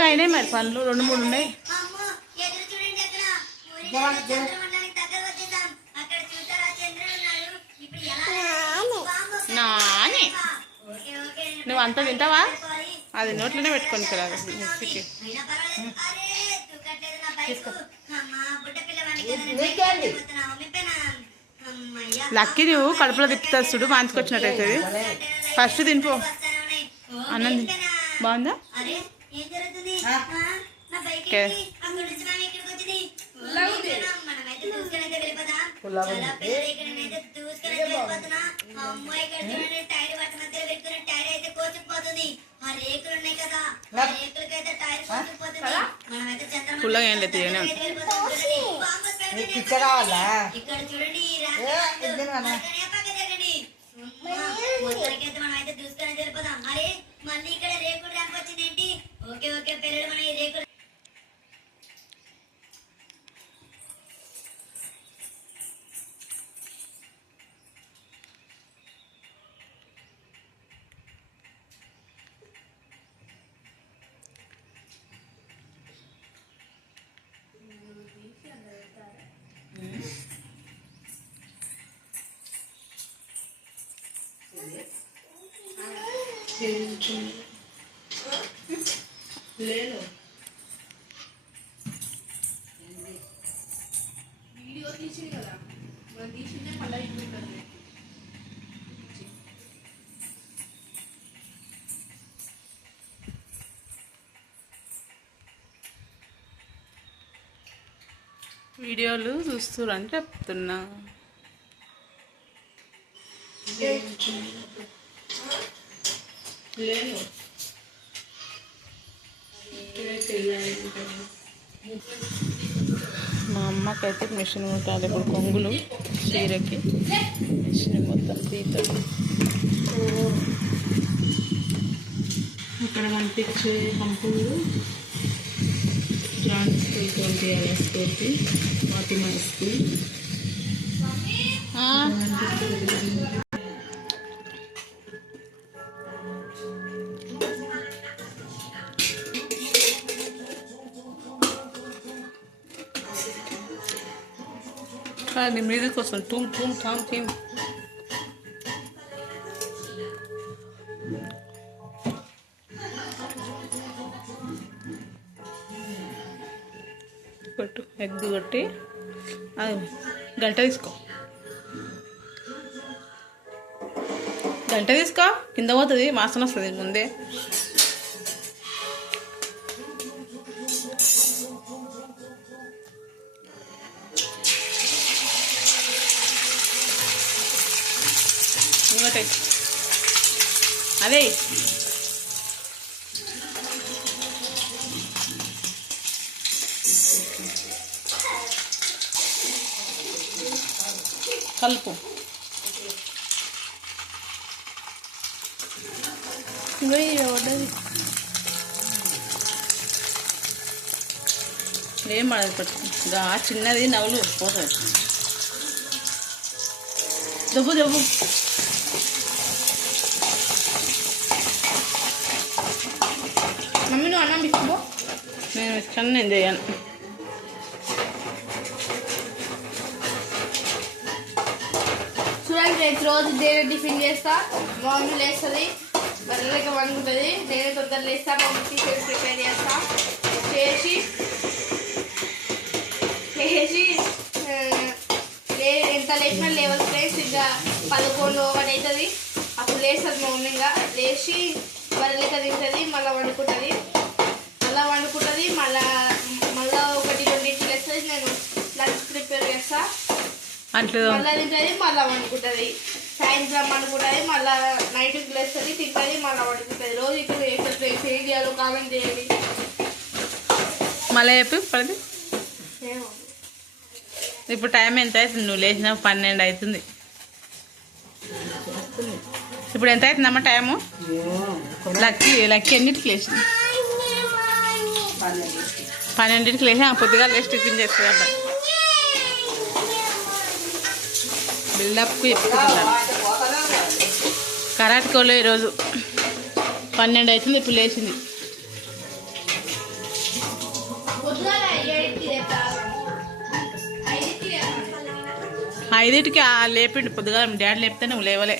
మెల్లగా అయినాయి మరి పనులు 2-3 ఉన్నాయి. నాని నువ్వు అంత తింటావా? అది నోట్లోనే పెట్టుకొని రాదు మిక్సీకి. లక్కీ నువ్వు కడుపులో తిప్పుతా చూడు, వాంచుకొచ్చినట్టు అవుతుంది. ఫస్ట్ తినిపో అన్నం. బాగుందా? పుల్లగా ఏం లేదు, తీయనే కావాలా? మళ్ళీ ఇక్కడ రేకులు ర్యాంప్ వచ్చింది ఏంటి? ఓకే ఓకే పిల్లలు మన ఈ రేకులు లేదు. వీడియో తీసింది కదా, మనం తీసిందే మళ్ళీ ఇంటుంటుంది. వీడియోలు చూస్తురని చెప్తున్నా. లేదు మా అమ్మకైతే మిషన్ కుట్టాలి ఇప్పుడు. కొంగులు చీరకి మిషన్ మొత్తం తీతుంది. ఇక్కడ కనిపించే పంపులు జాయింట్ స్కూల్ పంపించాలి. స్కూల్కి ఫాతిమా స్కూల్. నీ మీదకి వస్తుంది టూమ్ టూమ్ టామ్ టీమ్. కొట్టు ఎగ్ కొట్టి గంట తీసుకో, గంట తీసుకో, కింద పోతుంది, వాసన వస్తుంది ముందే. ఇంకోటి అదే కలుపు. ఏం పడదు పట్టు, చిన్నది నవ్వులు పోతుంది. దబ్బు దబ్బు మమ్మీ నువ్వు అన్నం ఇచ్చుకో. నేను ఇస్తాను, నేను చేయను. చూడండి రేపు రోజు నేనే టిఫిన్ చేస్తా, మమ్మీ లేస్తుంది, బర్రెలక వండుతుంది, నేనే తొందర లేస్తా, మమ్మీ టిఫిన్ ప్రిపేర్ చేస్తా. చేసి ఎంత లేచినా లేవల్ ఫ్రెండ్స్, ఇంకా 11 ఒకటి అవుతుంది. అప్పుడు లేస్తుంది మా మమ్మీ. ఇంకా లేచి బర్రెలక తింటుంది, మళ్ళీ వండుకుంటుంది, మళ్ళీ 1-2 లేస్తుంది. నేను లంచ్ ప్రిపేర్ చేస్తా, మళ్ళీ తింటుంది, మళ్ళీ వండుకుంటుంది. సాయంత్రం వండుకుంటుంది, మళ్ళీ నైట్కి లేస్తుంది, తింటుంది, మళ్ళీ వండుకుంటుంది. రోజు ఇప్పుడు ఏం చేయాలో కామెంట్ చేయండి. మళ్ళీ చెప్పి పడింది. ఇప్పుడు టైం ఎంత అవుతుంది? నువ్వు లేచిన 12 అవుతుంది. ఇప్పుడు ఎంత అవుతుందమ్మా టైము? లక్కీ ఎన్నింటికి లేచింది? 12కి లేచి పొద్దుగా లేచి టిఫిన్ చేస్తుందంట. బిల్డప్కు చెప్పుకుంటున్నాను. కరాటికోలో ఈరోజు 12 అవుతుంది, ఇప్పుడు లేచింది. పొద్దుగాల 7కి లేపాలి. 5కి లేపాలి. 5కి లేపిండు పొద్దుగా డాడీ లేపితే నువ్వు లేవలే.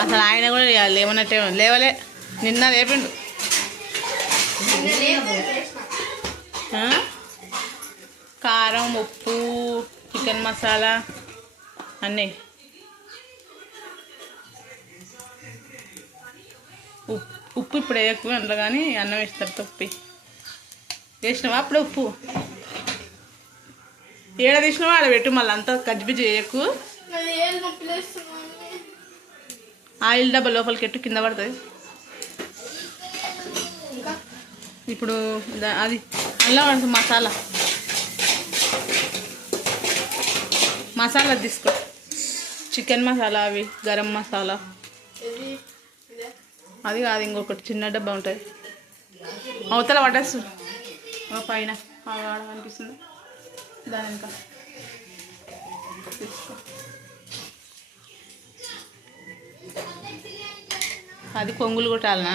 అసలు ఆయన కూడా లేవనట్టే లేవలే. నిన్న లేపిండు. కారం, ఉప్పు, చికెన్ మసాలా అన్నీ. ఉప్పు ఇప్పుడు వేయకు అంటారు కానీ అన్నం వేస్తారు తప్పి. వేసినావా అప్పుడు ఉప్పు? ఏడ తీసినావా ఆడ పెట్టు. మళ్ళీ అంతా గజ్జిబిజ్జి వేయకు. ఆయిల్ డబ్బా లోపలికి ఎట్టు, కింద పడుతుంది. ఇప్పుడు అది అల్లం పడుతుంది. మసాలా తీసుకో. చికెన్ మసాలా, అవి గరం మసాలా. అది కాదు, ఇంకొకటి చిన్న డబ్బా ఉంటుంది. అవతల పట్టేస్తు పైన అనిపిస్తుంది దాని ఇంకా తీసుకో. అది కొంగులు కొట్టాలనా?